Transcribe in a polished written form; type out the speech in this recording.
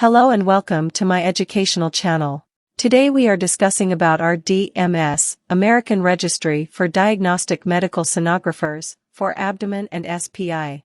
Hello and welcome to my educational channel. Today we are discussing about Ardms, American Registry for Diagnostic Medical Sonographers, for Abdomen and SPI.